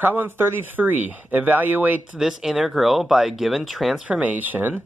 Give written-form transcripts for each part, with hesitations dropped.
Problem 33. Evaluate this integral by a given transformation.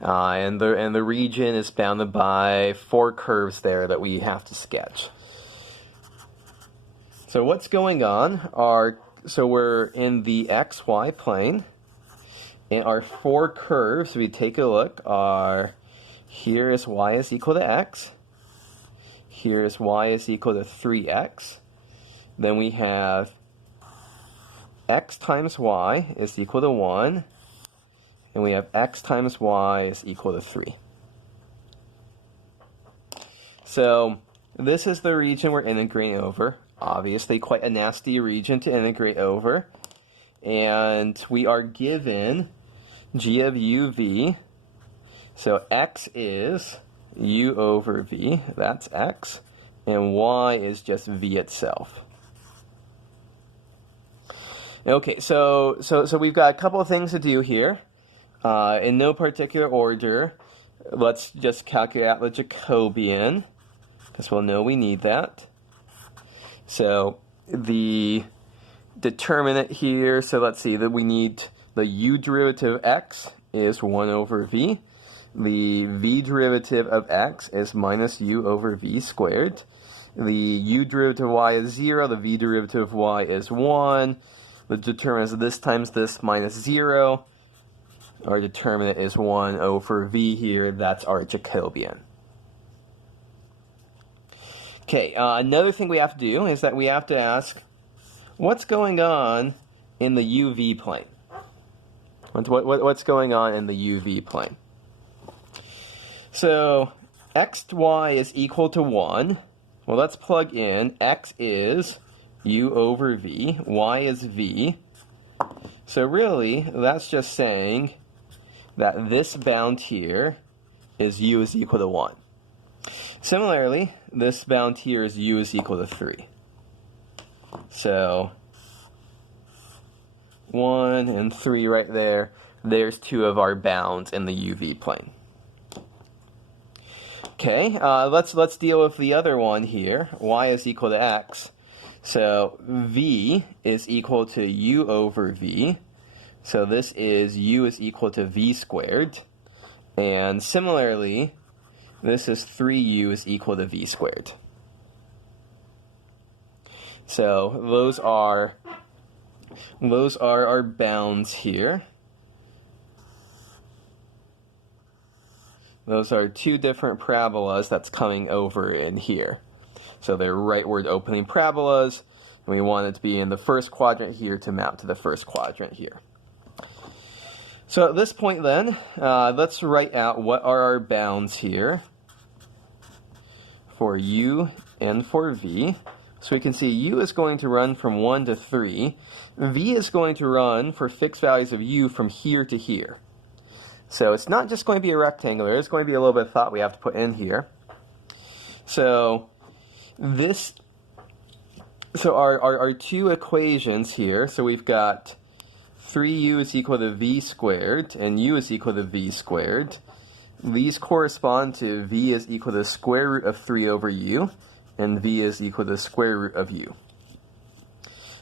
And the region is bounded by 4 curves there that we have to sketch. So what's going on are, so we're in the xy plane, and our 4 curves, we take a look, are here is y is equal to x, here is y is equal to 3x, then we have x times y is equal to 1, and we have x times y is equal to 3. So this is the region we're integrating over. Obviously quite a nasty region to integrate over. And we are given g of uv. So x is u over v, that's x, and y is just v itself. Okay, so we've got a couple of things to do here. In no particular order, let's just calculate out the Jacobian, because we'll know we need that. So the determinant here, so let's see, that we need the u derivative of x is 1 over v. The v derivative of x is minus u over v squared. The u derivative of y is 0, the v derivative of y is 1. The determinant is this times this minus 0. Our determinant is 1 over v here. That's our Jacobian. Okay, another thing we have to do is that we have to ask, what's going on in the UV plane? What's going on in the UV plane? So, xy is equal to 1. Well, let's plug in. X is u over v. Y is v. So really, that's just saying that this bound here is u is equal to 1. Similarly, this bound here is u is equal to 3. So 1 and 3 right there. There's 2 of our bounds in the UV plane. Okay, let's deal with the other one here. Y is equal to x. So v is equal to u over v. So this is u is equal to v squared. And similarly, this is 3u is equal to v squared. So those are our bounds here. Those are 2 different parabolas that's coming over in here. So they're rightward opening parabolas, and we want it to be in the first quadrant here to map to the first quadrant here. So at this point then, let's write out what are our bounds here for u and for v. So we can see u is going to run from 1 to 3. V is going to run for fixed values of u from here to here. So it's not just going to be a rectangle, there's going to be a little bit of thought we have to put in here. So our 2 equations here, so we've got 3u is equal to v squared and u is equal to v squared. These correspond to v is equal to the square root of 3 over u, and v is equal to the square root of u.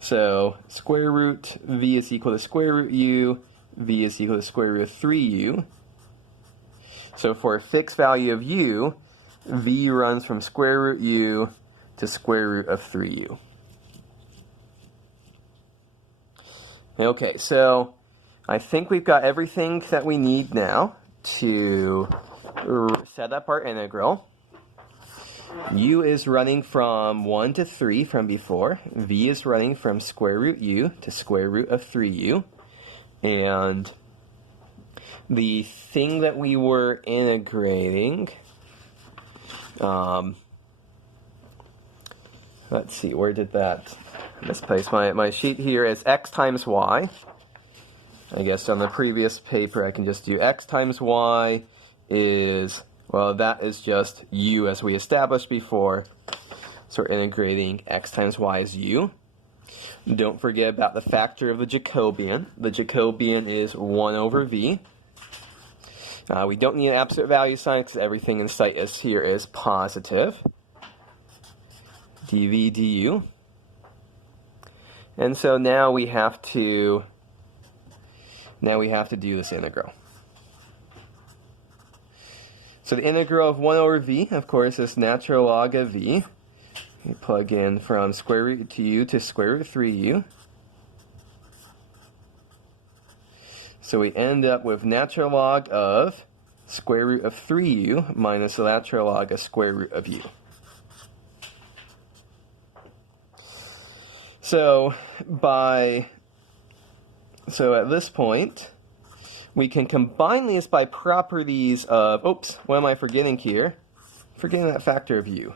So square root v is equal to square root u, v is equal to square root of 3u. So for a fixed value of u, v runs from square root u to square root of 3u. Okay, so I think we've got everything that we need now to set up our integral. U is running from 1 to 3 from before. V is running from square root u to square root of 3u. And the thing that we were integrating, let's see, where did that misplace my sheet here is x times y. I guess on the previous paper I can just do x times y is, well, that is just u as we established before. So we're integrating x times y is u. Don't forget about the factor of the Jacobian. The Jacobian is 1 over v. We don't need an absolute value sign because everything in sight here is positive. dv du. And so now we have to do this integral. So the integral of 1 over v, of course, is natural log of v. You plug in from square root 2u to square root 3u. So we end up with natural log of square root of 3u minus the natural log of square root of u. So at this point, we can combine these by properties of, oops, what am I forgetting here? Forgetting that factor of u.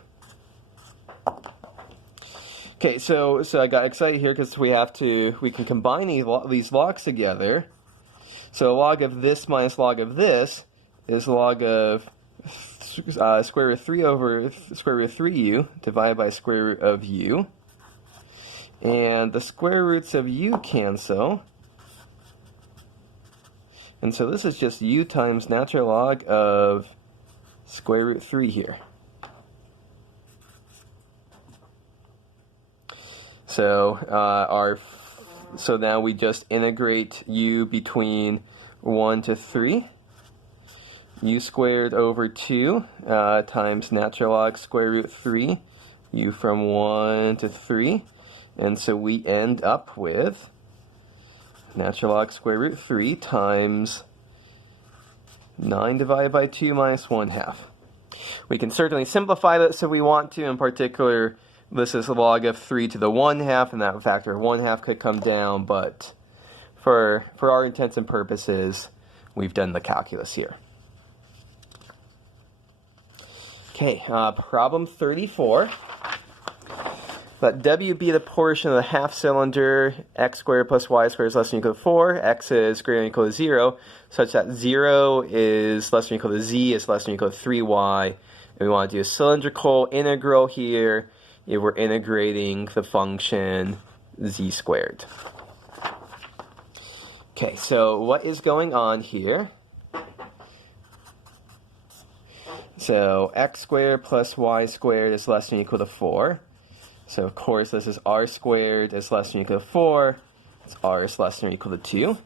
Okay, so I got excited here because we can combine these logs together. So log of this minus log of this is log of square root of 3 over square root of 3u divided by square root of u. And the square roots of u cancel. And so this is just u times natural log of square root 3 here. So so now we just integrate u between 1 to 3. U squared over 2 times natural log square root 3. U from 1 to 3. And so we end up with natural log square root 3 times 9 divided by 2 minus 1/2. We can certainly simplify this if we want to. In particular, this is log of 3 to the 1/2, and that factor of 1/2 could come down, but for our intents and purposes, we've done the calculus here. Okay, problem 34. Let W be the portion of the half cylinder x squared plus y squared is less than or equal to 4, x is greater than or equal to 0, such that 0 is less than or equal to z is less than or equal to 3y. And we want to do a cylindrical integral here if we're integrating the function z squared. Okay, so what is going on here? So x squared plus y squared is less than or equal to 4. So of course this is r squared is less than or equal to 4. It's r is less than or equal to 2.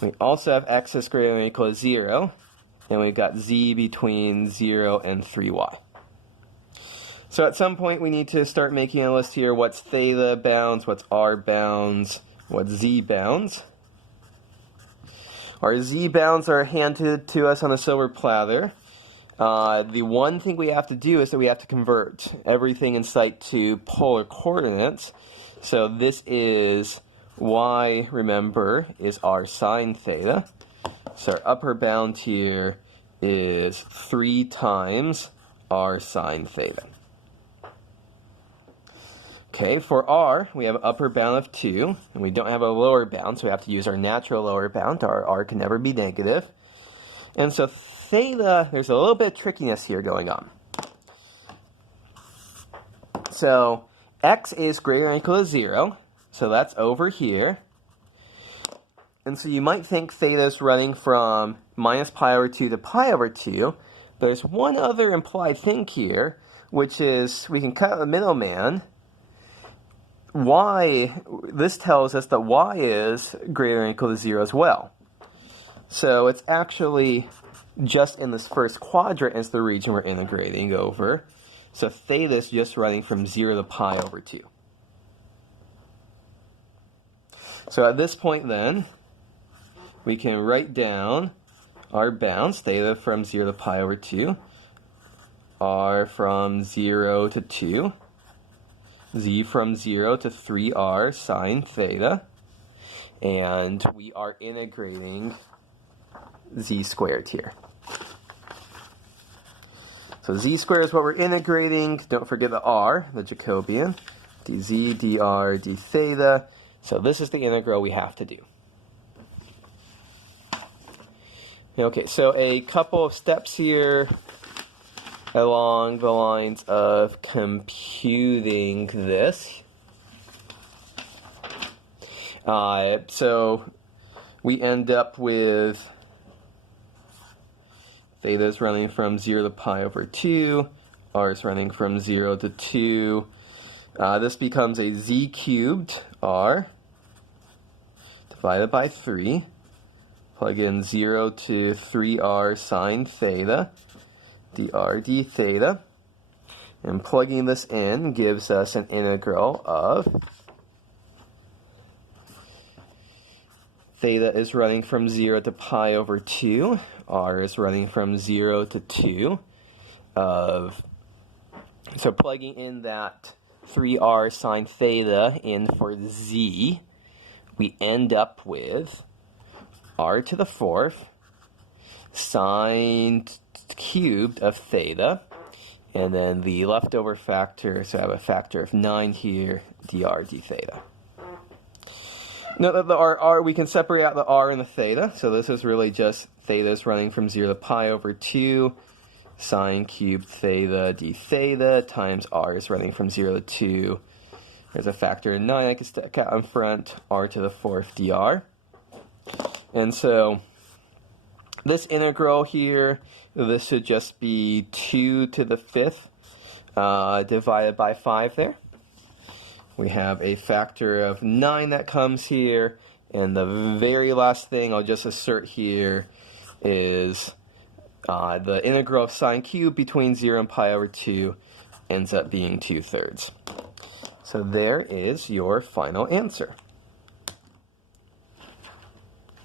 We also have x is greater than or equal to 0. And we've got z between 0 and 3y. So at some point we need to start making a list here. What's theta bounds? What's r bounds? What's z bounds? Our z bounds are handed to us on a silver platter. The one thing we have to do is that we have to convert everything in sight to polar coordinates. So this is y, remember, is r sine theta. So our upper bound here is 3 times r sine theta. Okay, for r, we have an upper bound of 2, and we don't have a lower bound, so we have to use our natural lower bound. Our r can never be negative. And so theta, there's a little bit of trickiness here going on. So x is greater than or equal to 0, so that's over here. And so you might think theta is running from minus pi over 2 to pi over 2. But there's one other implied thing here, which is we can cut out the middleman. This tells us that y is greater than or equal to 0 as well. So it's actually just in this first quadrant is the region we're integrating over. So theta is just running from 0 to pi over 2. So at this point then, we can write down our bounds, theta from 0 to pi over 2, r from 0 to 2, z from 0 to 3r sine theta, and we are integrating z squared here. So z squared is what we're integrating. Don't forget the r, the Jacobian, dz, dr, d theta. So this is the integral we have to do. Okay, so a couple of steps here along the lines of computing this. So we end up with theta is running from 0 to pi over 2, r is running from 0 to 2. This becomes a z cubed r divided by 3. Plug in 0 to 3r sine theta, dr d theta. And plugging this in gives us an integral of theta is running from 0 to pi over 2. R is running from 0 to 2 of, so plugging in that 3r sine theta in for z, we end up with r to the 4th sine cubed of theta, and then the leftover factor, so I have a factor of 9 here, dr d theta. Note that the r, we can separate out the r and the theta, so this is really just theta is running from 0 to pi over 2, sine cubed theta d theta, times r is running from 0 to 2. There's a factor of 9 I can stick out in front, r to the 4th dr. And so this integral here, this should just be 2 to the 5th divided by 5 there. We have a factor of 9 that comes here, and the very last thing I'll just assert here is the integral of sine cubed between 0 and pi over 2 ends up being 2/3. So there is your final answer.